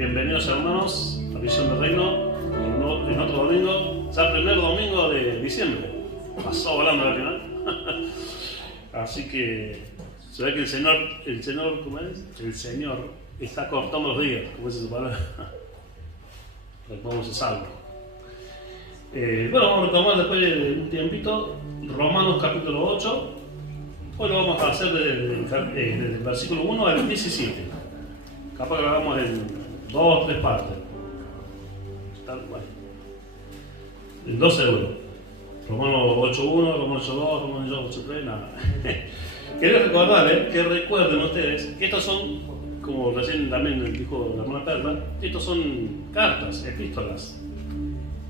Bienvenidos hermanos a Visión del Reino en otro domingo, ya el primer domingo de diciembre. Pasó volando al final. Así que se ve que el Señor, ¿cómo es? El Señor está cortando los días, como dice su palabra. Vamos a salvo. Bueno, vamos a retomar después de un tiempito Romanos capítulo 8. Hoy lo vamos a hacer desde el versículo 1 al 17. Capaz que lo hagamos en 2 o 3 partes. Tal cual. En 2 euros. Romanos 8.1, Romanos 8.2, Romanos 8.3, nada. Quiero recordarles, que recuerden ustedes, que estos son, como recién también dijo la hermana Perla, estos son cartas, epístolas.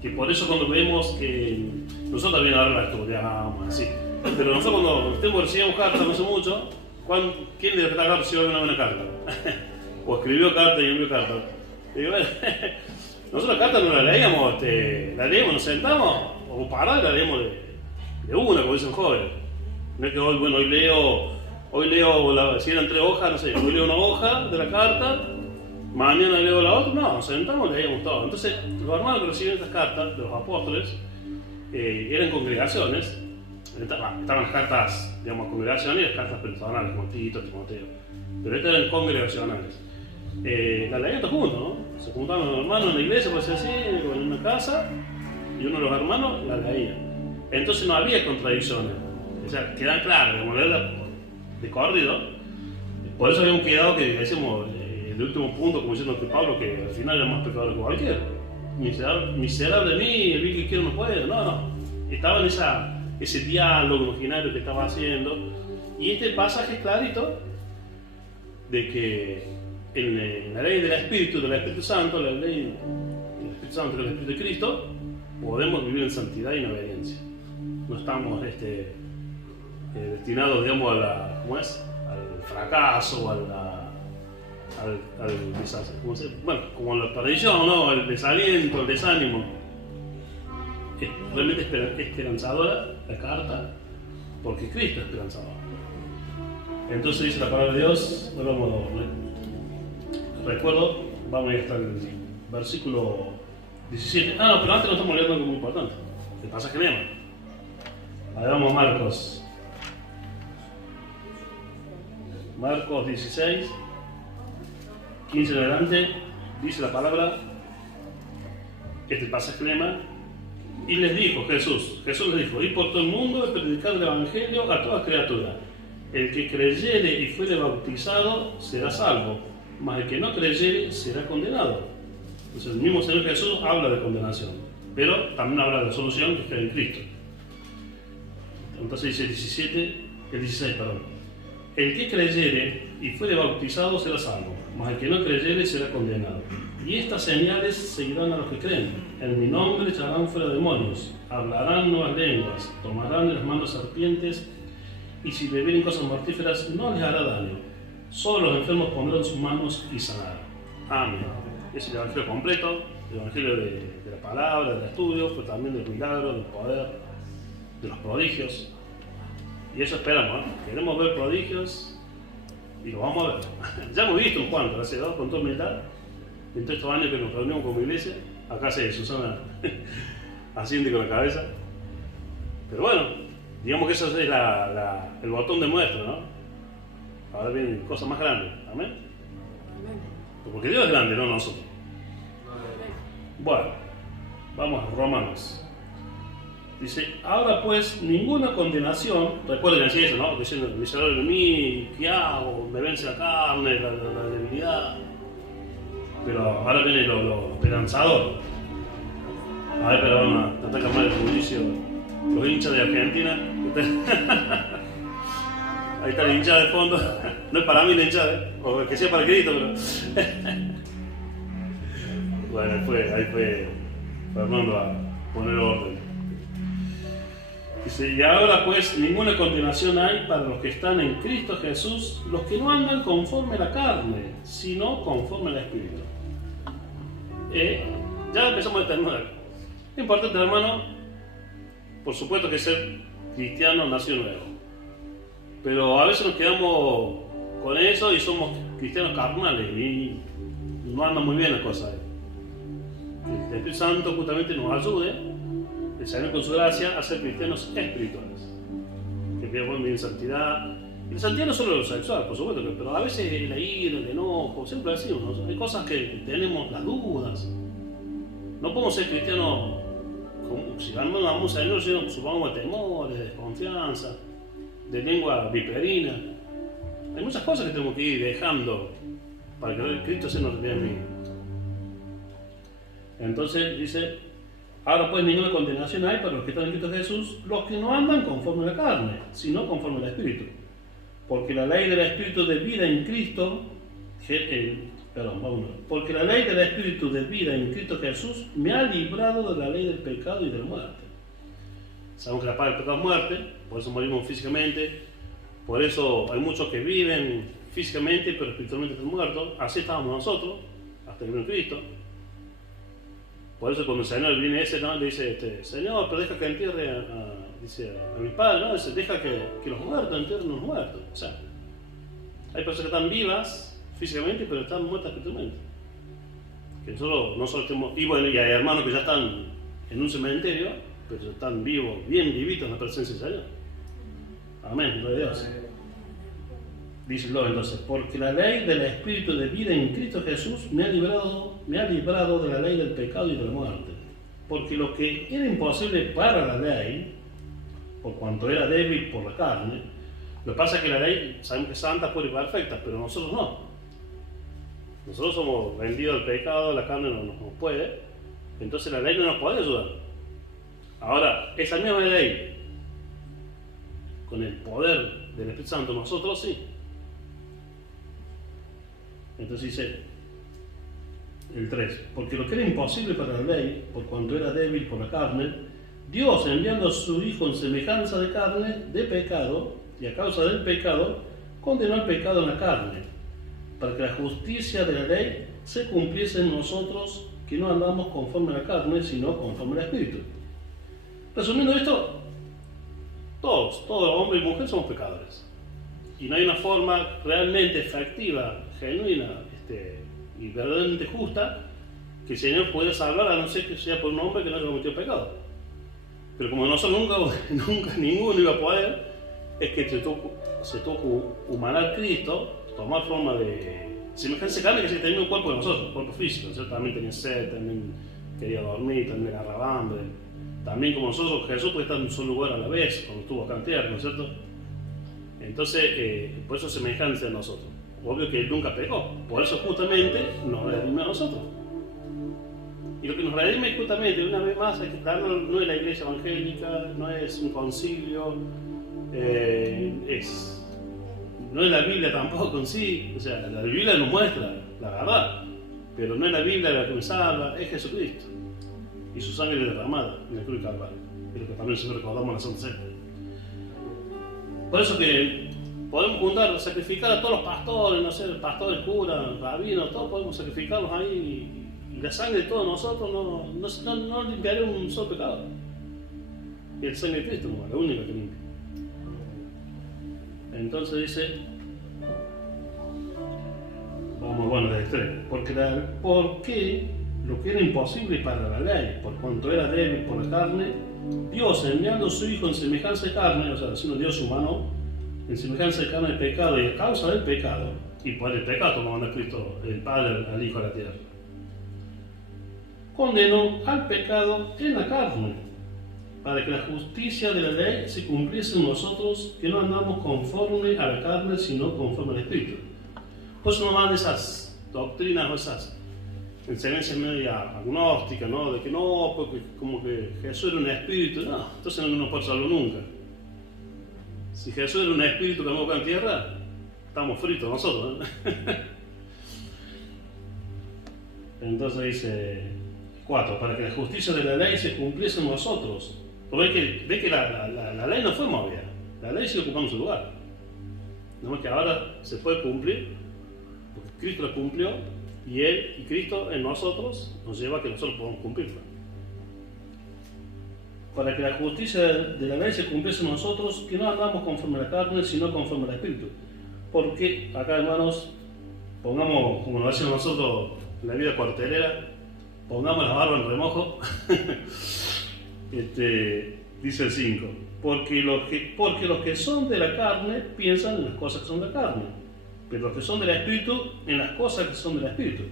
Que por eso cuando vemos que nosotros también ahora la estudiamos así, pero nosotros cuando recibimos cartas no hace mucho, ¿quién de acá recibió una buena carta? O escribió carta y envió carta. Y bueno, nosotros la carta no la leíamos, la leíamos, nos sentamos, o parada la leemos de una, como dicen jóvenes. No es que hoy leo si eran 3 hojas, no sé, hoy leo una hoja de la carta, mañana leo la otra, no, nos sentamos y leíamos todo. Entonces, los hermanos que reciben estas cartas de los apóstoles eran congregaciones, estaban las cartas, digamos, congregaciones y las cartas personales, como Tito, Timoteo, pero estas eran congregacionales. Las leían todos juntos, ¿no? Se juntaban los hermanos en la iglesia, por decir así, o en una casa, y uno de los hermanos la leía. Entonces no había contradicciones, o sea, quedan claras, de manera de corrido. Por eso habíamos quedado que decimos el último punto, como diciendo que Pablo, que al final era más pecador que cualquiera. Miserable de mí, el bien que quiero no puede. No. Estaba en ese diálogo imaginario que estaba haciendo. Y este pasaje es clarito de que en la ley del Espíritu Santo, la ley del Espíritu Santo, del Espíritu de Cristo, podemos vivir en santidad y en obediencia. No estamos destinados, digamos, al fracaso o al desastre. Bueno, como la perdición, ¿no? El desaliento, el desánimo. Es realmente esperanzadora la carta, porque Cristo es esperanzador. Entonces dice la palabra de Dios, recuerdo, vamos a ir hasta el versículo 17. No, pero antes no estamos leyendo algo muy importante. El pasaje mismo. A ver, vamos a Marcos 16, 15 en adelante, dice la palabra, este pasaje lema, y les dijo Jesús les dijo, id por todo el mundo y predicad el evangelio a toda criatura. El que creyere y fuere bautizado será salvo, mas el que no creyere será condenado. Entonces el mismo Señor Jesús habla de condenación, pero también habla de la solución que está en Cristo. Entonces dice el 16, el que creyere y fuere bautizado será salvo, mas el que no creyere será condenado. Y estas señales seguirán a los que creen. En mi nombre echarán fuera demonios, hablarán nuevas lenguas, tomarán en las manos serpientes, y si bebieren cosas mortíferas no les hará daño. Solo los enfermos pondrán sus manos y sanarán. Amén. Es el evangelio completo, el evangelio de la palabra, del estudio, pero también del milagro, del poder, de los prodigios. Y eso esperamos, ¿eh? Queremos ver prodigios y lo vamos a ver. Ya hemos visto un cuanto, gracias a Dios, con toda humildad, en todos estos años que nos reunimos como iglesia. Acá se Susana asiente con la cabeza. Pero bueno, digamos que eso es el botón de muestra, ¿no? Ahora vienen cosas más grandes. Amén. Porque Dios es grande, no nosotros. Bueno, vamos a Romanos. Dice, ahora pues ninguna condenación, recuerden así eso, ¿no? Diciendo, miserable de mí, ¿qué hago? Me vence la carne, la debilidad. Pero ahora viene lo esperanzador. A ver, pero van a tratar de cambiar el juicio. Los hinchas de Argentina. Ahí está la hinchada de fondo. No es para mí la hinchada, o que sea para Cristo, pero. Bueno, ahí fue Fernando a poner orden. Dice, y ahora pues ninguna condenación hay para los que están en Cristo Jesús, los que no andan conforme a la carne, sino conforme al Espíritu. Ya empezamos a terminar. Es importante, hermano, por supuesto que ser cristiano nació nuevo. Pero a veces nos quedamos con eso y somos cristianos carnales y no anda muy bien la cosa ahí. Que el Espíritu Santo justamente nos ayude, el Señor con su gracia, a ser cristianos espirituales. Que vivamos en santidad. Y la santidad no es solo lo sexual, por supuesto, pero a veces la ira, el enojo, siempre decimos, ¿no? Hay cosas que tenemos las dudas. No podemos ser cristianos si vamos a Dios, supongamos de temores, de desconfianza, de lengua viperina. Hay muchas cosas que tenemos que ir dejando para que Cristo se nos vea en mí. Entonces dice, ahora pues ninguna condenación hay para los que están en Cristo Jesús, los que no andan conforme a la carne, sino conforme al Espíritu. Porque la ley del Espíritu de vida en Cristo, porque la ley del Espíritu de vida en Cristo Jesús me ha librado de la ley del pecado y de la muerte. Sabemos que la paga del pecado es muerte, por eso morimos físicamente, por eso hay muchos que viven físicamente pero espiritualmente están muertos. Así estábamos nosotros, hasta que vino Cristo. Por eso cuando el Señor viene ese, ¿no? Le dice, Señor, pero deja que entierre a mis padres, ¿no? Dice, deja que los muertos entierren a los muertos. O sea, hay personas que están vivas físicamente, pero están muertas espiritualmente. Que nosotros tenemos, y bueno, y hay hermanos que ya están en un cementerio, pero están vivos, bien vivitos en la presencia del Señor. Amén, gloria a Dios. Dice luego entonces, porque la ley del Espíritu de vida en Cristo Jesús me ha librado de la ley del pecado y de la muerte. Porque lo que era imposible para la ley, por cuanto era débil por la carne, lo que pasa es que la ley, sabemos que es santa, pura y perfecta, pero nosotros no. Nosotros somos vendidos al pecado, la carne no nos puede, entonces la ley no nos puede ayudar. Ahora, esa misma ley, con el poder del Espíritu Santo, nosotros sí. Entonces dice el 3, porque lo que era imposible para la ley, por cuanto era débil por la carne, Dios, enviando a su Hijo en semejanza de carne, de pecado, y a causa del pecado, condenó el pecado en la carne, para que la justicia de la ley se cumpliese en nosotros, que no andamos conforme a la carne, sino conforme al Espíritu. Resumiendo esto, todos, hombre y mujer, somos pecadores. Y no hay una forma realmente efectiva, genuina y verdaderamente justa que el Señor pueda salvar, a no ser que sea por un hombre que no haya cometido pecado. Pero como nosotros nunca ninguno iba a poder, es que se tuvo que humanar a Cristo, tomar forma de semejanza carne, que se tenía un cuerpo de nosotros, un cuerpo físico. ¿No? También tenía sed, también quería dormir, también agarraba hambre. También como nosotros, Jesús puede estar en un solo lugar a la vez, cuando estuvo acá en tierra, ¿no es cierto? Entonces, por eso semejanza a nosotros. Obvio que Él nunca pecó, por eso justamente nos redime a nosotros. Y lo que nos redime justamente, una vez más, no es la iglesia evangélica, no es un concilio, no es la Biblia tampoco en sí. O sea, la Biblia nos muestra la verdad, pero no es la Biblia la que nos habla, es Jesucristo y su sangre derramada en la cruz del Calvario, es lo que también siempre recordamos en la Santa Cena. Por eso que podemos juntar, sacrificar a todos los pastores, no sé, el pastor, el cura, el rabino, todos podemos sacrificarlos ahí, y la sangre de todos nosotros no limpiaría un solo pecado. Y el sangre de Cristo no es la única que limpia. Entonces dice, desde 3, porque lo que era imposible para la ley, por cuanto era débil por la carne, Dios, enviando a su Hijo en semejanza de carne, o sea, siendo Dios humano, en semejanza de carne de pecado, y a causa del pecado, y por el pecado como manda Cristo, el Padre, al Hijo a la tierra, condenó al pecado en la carne, para que la justicia de la ley se cumpliese en nosotros, que no andamos conforme a la carne, sino conforme al Espíritu. Pues no van esas doctrinas o esas enseñanzas media agnósticas, ¿no? De que no, porque como que Jesús era un espíritu. No, entonces no nos puede salvar nunca. Si Jesús era un espíritu que andó acá en tierra, estamos fritos nosotros, ¿eh? Entonces dice 4, para que la justicia de la ley se cumpliese en nosotros. Ve que la ley no fue movida, la ley sigue ocupando su lugar. No es que ahora se puede cumplir, porque Cristo la cumplió, y Él y Cristo en nosotros nos lleva a que nosotros podamos cumplirla. Para que la justicia de la ley se cumpliese en nosotros, que no andamos conforme a la carne, sino conforme al Espíritu. Porque acá, hermanos, pongamos, como lo hacemos nosotros, en la vida cuartelera, pongamos la barba en remojo. Dice el 5, porque los que son de la carne piensan en las cosas que son de la carne, pero los que son del Espíritu en las cosas que son del Espíritu.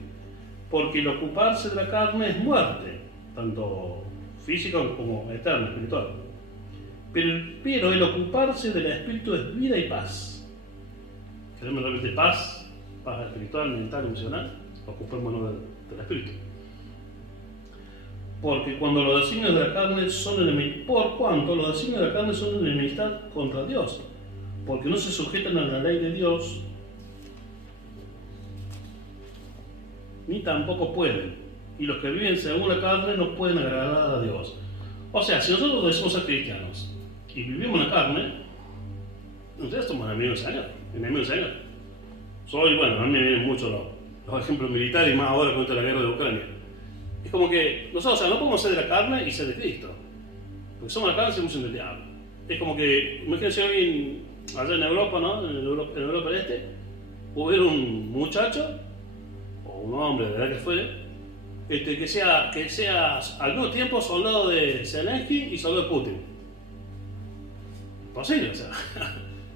Porque el ocuparse de la carne es muerte, tanto física como eterna, espiritual. Pero el ocuparse del Espíritu es vida y paz. Queremos realmente paz espiritual, mental, emocional, ocupémonos del Espíritu. Porque cuando los designios de la carne son enemistad contra Dios, porque no se sujetan a la ley de Dios, ni tampoco pueden, y los que viven según la carne no pueden agradar a Dios. O sea, si nosotros decimos ser cristianos y vivimos en la carne, entonces somos enemigos del Señor. A mí me vienen mucho los ejemplos militares, y más ahora con la guerra de Ucrania. Es como que nosotros, no podemos ser de la carne y ser de Cristo, porque somos la carne y somos del diablo. Es como que, imagínense hoy allá en Europa, ¿no? En Europa del Este, hubiera un muchacho o un hombre, de verdad que fuere, que sea al mismo tiempo soldado de Zelensky y soldado de Putin. Imposible, o sea.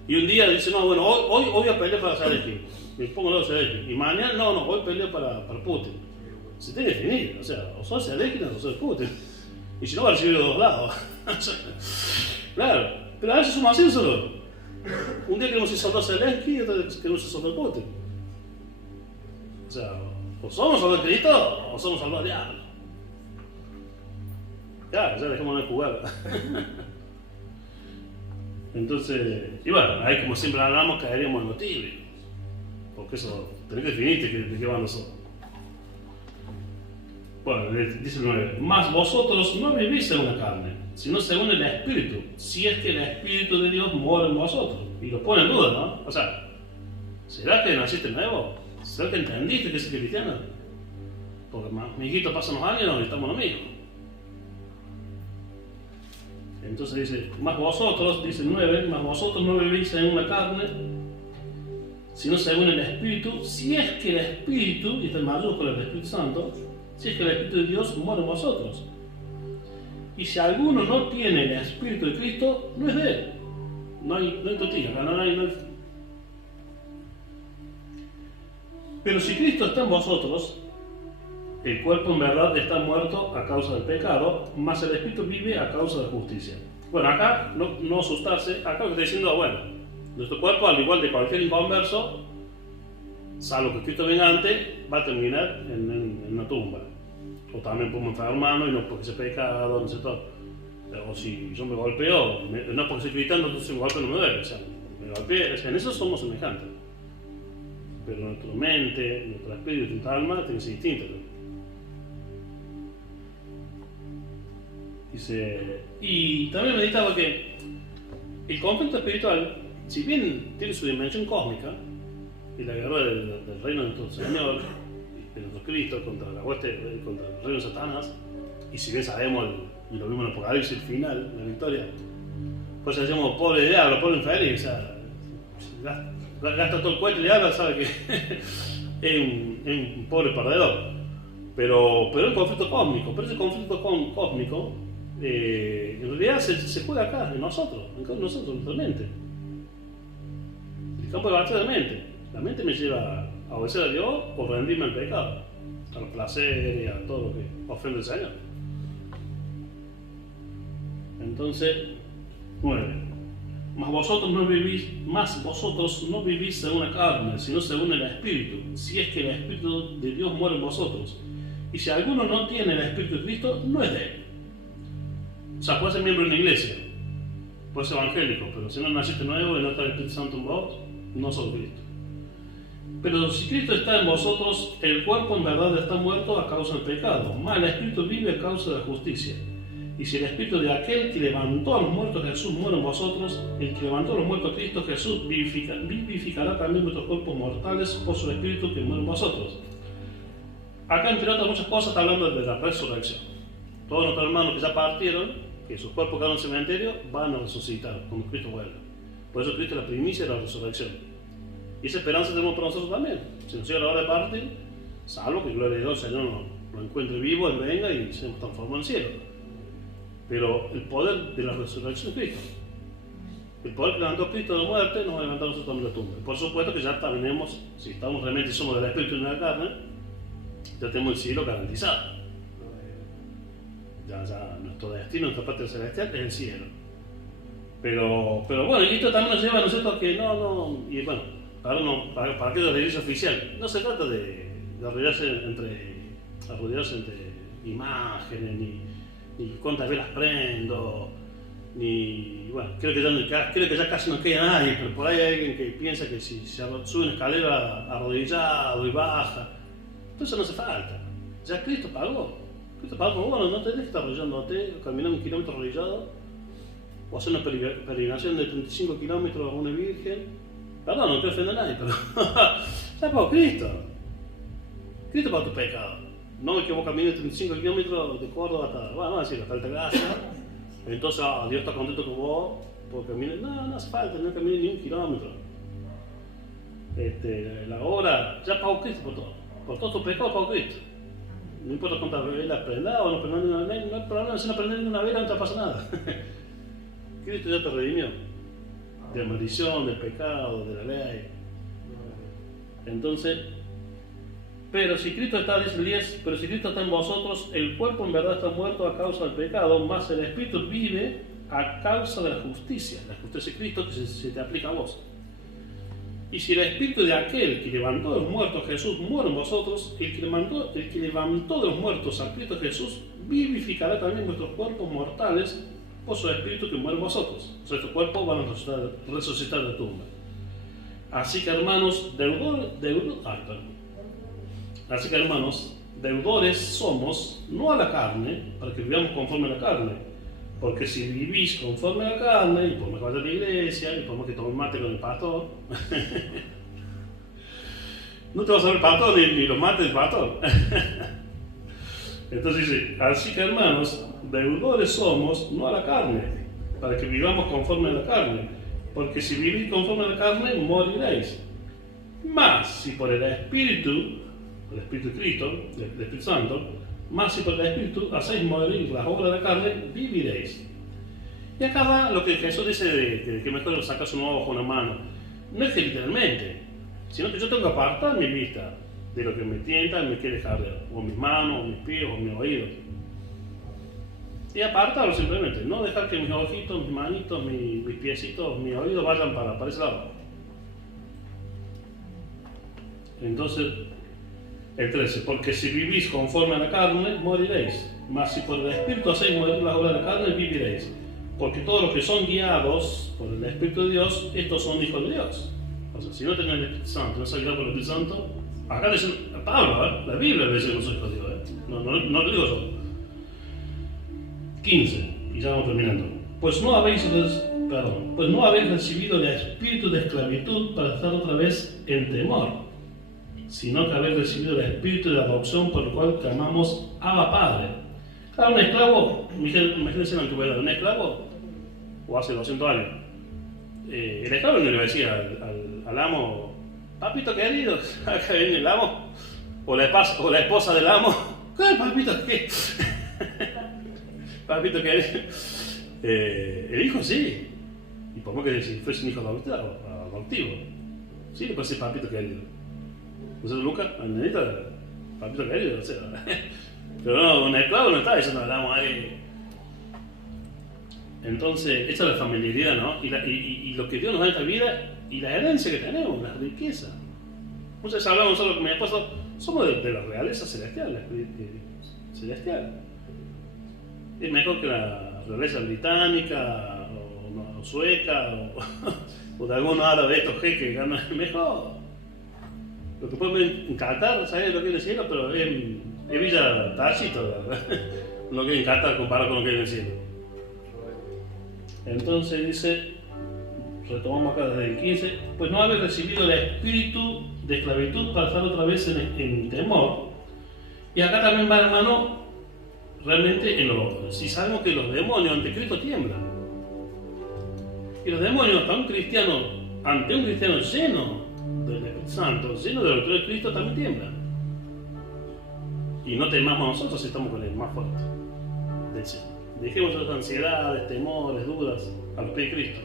Y un día dice, no, bueno, hoy voy a pelear para Zelensky, me pongo los Zelensky, y mañana, no, hoy peleo para Putin. Se tiene que definir, o sea, o sos Zelensky o sos Putin. Y si no, va a recibir de dos lados. Claro, pero a veces somos así solo. Un día queremos ser soldados de Zelensky y otro día queremos ser soldados de Putin. O sea, o somos soldados de Cristo o somos soldados de diablo. Claro, ya dejémonos de jugar. Entonces, y bueno, ahí como siempre hablamos, caeríamos en lo tibio. Porque eso, tenés que definirte de qué van nosotros. Bueno, dice el 9, mas vosotros no vivís según la carne, sino según el Espíritu, si es que el Espíritu de Dios mora en vosotros. Y lo pone en duda, ¿no? O sea, ¿será que naciste nuevo? ¿Será que entendiste que es cristiano? Porque, mi hijito, pasan los años y estamos lo mismo. Entonces dice, mas vosotros, dice el 9, mas vosotros no vivís según la carne, sino según el Espíritu, si es que el Espíritu, y está en mayúscula el Espíritu Santo, si es que el Espíritu de Dios mora en vosotros. Y si alguno no tiene el Espíritu de Cristo, no es de él. No hay tortilla, no hay. Pero si Cristo está en vosotros, el cuerpo en verdad está muerto a causa del pecado, mas el Espíritu vive a causa de la justicia. Bueno, acá no asustarse, acá está diciendo, bueno, nuestro cuerpo, al igual de cualquier inconverso, salvo que Cristo venga antes, va a terminar en una tumba. O también podemos enfermarnos y no porque se pecado, no sé todo. O si yo me golpeo, no porque soy cristiano, entonces el golpe no me duele. O sea, me golpeé, o sea, en eso somos semejantes. Pero nuestra mente, nuestro espíritu, nuestra alma tienen que ser distintos. Dice, y también meditaba que el conflicto espiritual, si bien tiene su dimensión cósmica, y la guerra del reino de nuestro Señor, de nuestro Cristo, contra la hueste, contra el reino de Satanás, y si bien sabemos, y lo vimos en el Apocalipsis, el final, la victoria, pues decimos, pobre diablo, pobre infeliz, o sea, gasta todo el cuento y diablo, sabe que es un pobre perdedor. Pero es un conflicto cósmico, pero ese conflicto cósmico, en realidad se juega acá, en nosotros, en nuestra mente. El campo de batalla de la mente. La mente me lleva a obedecer a Dios o rendirme al pecado, a los placeres y a todo lo que ofende al Señor. Entonces, 9. Mas vosotros no vivís según la carne, sino según el Espíritu, si es que el Espíritu de Dios mora en vosotros. Y si alguno no tiene el Espíritu de Cristo, no es de él. O sea, puede ser miembro de una iglesia, puede ser evangélico, pero si no naciste nuevo y no está el Espíritu Santo en vos, no sos Cristo. Pero si Cristo está en vosotros, el cuerpo en verdad está muerto a causa del pecado, mas el Espíritu vive a causa de la justicia. Y si el Espíritu de aquel que levantó a los muertos Jesús mora en vosotros, el que levantó a los muertos Cristo Jesús vivificará también vuestros cuerpos mortales por su Espíritu que muere en vosotros. Acá, entre otras muchas cosas, está hablando de la resurrección. Todos nuestros hermanos que ya partieron, que sus cuerpos quedaron en el cementerio, van a resucitar cuando Cristo vuelva. Por eso Cristo es la primicia de la resurrección. Y esa esperanza tenemos para nosotros también. Si nos llega la hora de partir, salvo que gloria a Dios el Señor lo encuentre vivo, Él venga y se transforma en el cielo. Pero el poder de la resurrección de Cristo, el poder que levantó Cristo de la muerte, nos va a levantar nosotros también de la tumba. Y por supuesto que ya tenemos, si estamos realmente somos del Espíritu y no de la carne, ya tenemos el cielo garantizado. Ya nuestro destino, nuestra parte celestial es el cielo. Pero bueno, y esto también nos lleva a nosotros que y bueno, para aquellos de la iglesia oficial, no se trata de arrodillarse entre imágenes, ni cuántas velas prendo, ni bueno, creo que ya casi no queda nadie, pero por ahí hay alguien que piensa que si se sube una escalera arrodillado y baja, entonces no hace falta. Ya Cristo pagó. Bueno, no tenés que estar arrodillándote, caminando 1 kilómetro arrodillado, o hacer una peregrinación de 35 kilómetros a una virgen. Perdón, no te ofende a nadie, pero ya pagó Cristo. Cristo pagó tu pecado. No es que vos camines 35 kilómetros de Córdoba hasta Altagracia. Entonces, Dios está contento con vos porque camines. No hace falta, no camines ni 1 kilómetro. La obra ya pagó Cristo por todo. Por todos tus pecados pagó Cristo. No importa cuántas velas prendas o no prendas ninguna vela, no hay problema, si no prendes ninguna vela no te pasa nada. Cristo ya te redimió de la maldición, del pecado, de la ley. Entonces, pero si Cristo está, dice el 10, pero si Cristo está en vosotros, el cuerpo en verdad está muerto a causa del pecado, mas el Espíritu vive a causa de la justicia de Cristo que se te aplica a vos. Y si el Espíritu de aquel que levantó de los muertos a Jesús mora en vosotros, el que levantó de los muertos a Cristo Jesús vivificará también vuestros cuerpos mortales por su Espíritu que muere en vosotros. O sea, estos cuerpos van a resucitar de la tumba. Así que hermanos, deudores somos, no a la carne, para que vivamos conforme a la carne. Porque si vivís conforme a la carne, y por más que vayas a la iglesia, y por más que tomes mate con el pastor, no te vas a ver el pastor ni los mates del pastor. Entonces dice, así que hermanos, deudores somos, no a la carne, para que vivamos conforme a la carne. Porque si vivís conforme a la carne, moriréis. Mas, si por el Espíritu de Cristo, del Espíritu Santo, más si por el Espíritu hacéis morir las obras de la carne, viviréis. Y acá va lo que Jesús dice de que mejor sacas un ojo, una mano. No es que literalmente, sino que yo tengo que apartar mi vista de lo que me tienta y me quiere cargar, o mis manos, o mis pies, o mis oídos. Y apartarlo simplemente, no dejar que mis ojitos, mis manitos, mis piecitos, mis oídos vayan para ese lado. Entonces, el 13, porque si vivís conforme a la carne, moriréis. Mas si por el Espíritu hacéis morir las obras de la carne, viviréis. Porque todos los que son guiados por el Espíritu de Dios, estos son hijos de Dios. O sea, si no tenés el Espíritu Santo, no estás guiado por el Espíritu Santo, acá dice Pablo, la Biblia dice que no soy hijos de Dios. No lo digo yo. 15, y ya vamos terminando. Pues no habéis recibido el espíritu de esclavitud para estar otra vez en temor, sino que habéis recibido el espíritu de adopción por el cual clamamos Abba Padre. Claro, un esclavo, imagínense en la antigüedad, un esclavo, o hace 200 años, el esclavo no le decía al amo, papito querido, acá viene el amo, o la esposa del amo, ¿qué papito qué? Papito querido. El hijo sí, y por más que fuese un hijo adoptivo, sí le puede decir papito querido. Entonces Lucas, al nenito, papito querido, o sea, pero no, un esclavo no está diciendo hablamos ahí. Entonces, esa es la familiaridad, ¿no? Y lo que Dios nos da en esta vida y la herencia que tenemos, la riqueza. Muchas veces hablamos nosotros con mi esposo, somos de la realeza celestial, celestial. Es mejor que la realeza británica, o sueca, o de algunos árabes estos jeques que ganan mejor. Lo que pueden encantar, ¿sabes lo que es el cielo? Pero es Villa Tachito, lo que es encantar comparado con lo que es el cielo. Entonces dice, retomamos acá desde el 15, pues no habéis recibido el espíritu de esclavitud para estar otra vez en temor. Y acá también va, hermano, realmente si sabemos que los demonios ante Cristo tiemblan. Y los demonios ante un cristiano lleno del Espíritu Santo, lleno de la autoridad de Cristo, también tiemblan. y no temamos nosotros si estamos con el más fuerte. Dejemos nuestras ansiedades, temores, dudas a los pies de Cristo.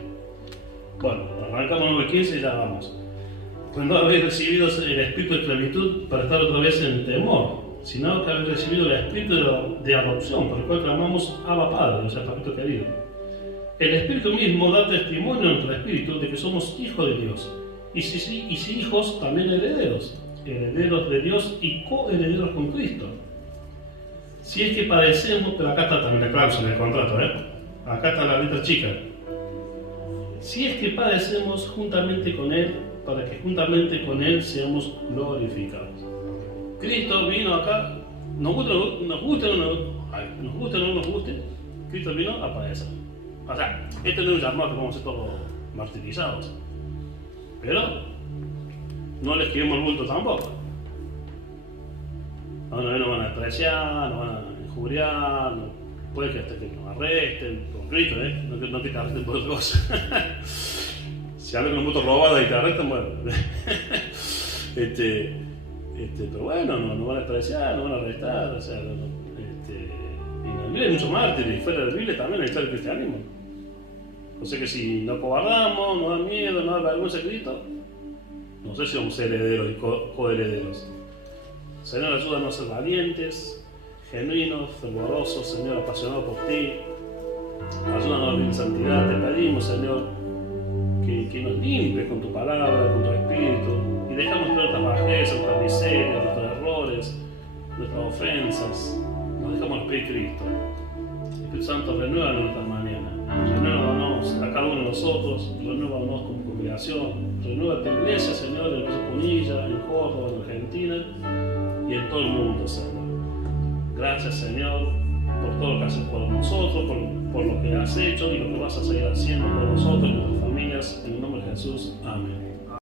Bueno, arrancamos en el 15 y ya vamos. Pues no habéis recibido el espíritu de esclavitud para estar otra vez en temor, sino que habéis recibido el espíritu de adopción, por el cual clamamos Abba Padre, o sea, papito querido. El espíritu mismo da testimonio a nuestro espíritu de que somos hijos de Dios, y si hijos, también herederos de Dios y coherederos con Cristo. Si es que padecemos, pero acá está también la cláusula del contrato, acá está la letra chica. Si es que padecemos juntamente con Él, para que juntamente con Él seamos glorificados. Cristo vino acá, nos guste o no nos guste, Cristo vino a padecer. O sea, este no es un llamado que vamos a ser todos martirizados, pero no les queremos el bulto tampoco. No nos van a despreciar, nos van a injuriar, puede que hasta que nos arresten, con Cristo, no que te arresten por otra cosa. Si andas con un moto robado y te arrestan, bueno. Pero bueno, nos van a despreciar, nos van a arrestar, o sea, en la Biblia hay muchos mártires, y fuera de la Biblia también está el cristianismo. O sea que si nos cobardamos, nos da miedo, nos da vergüenza de Cristo, no sé si vamos a ser herederos y coherederos. Señor, ayúdanos a ser valientes, genuinos, fervorosos, Señor, apasionados por ti. Ayúdanos a vivir en santidad, te pedimos, Señor, que nos limpies con tu palabra, con tu espíritu, y dejamos ver nuestras bajezas, nuestras miserias, nuestros errores, nuestras ofensas. Nos dejamos los pies de Cristo. Espíritu Santo, renuévanos esta mañana. Renuévanos a cada uno de nosotros, renuévanos como congregación. Renueva tu iglesia, Señor, en Punilla, en Córdoba, en Argentina y en todo el mundo, Señor. Gracias, Señor, por todo lo que haces por nosotros, por lo que has hecho y lo que vas a seguir haciendo por nosotros.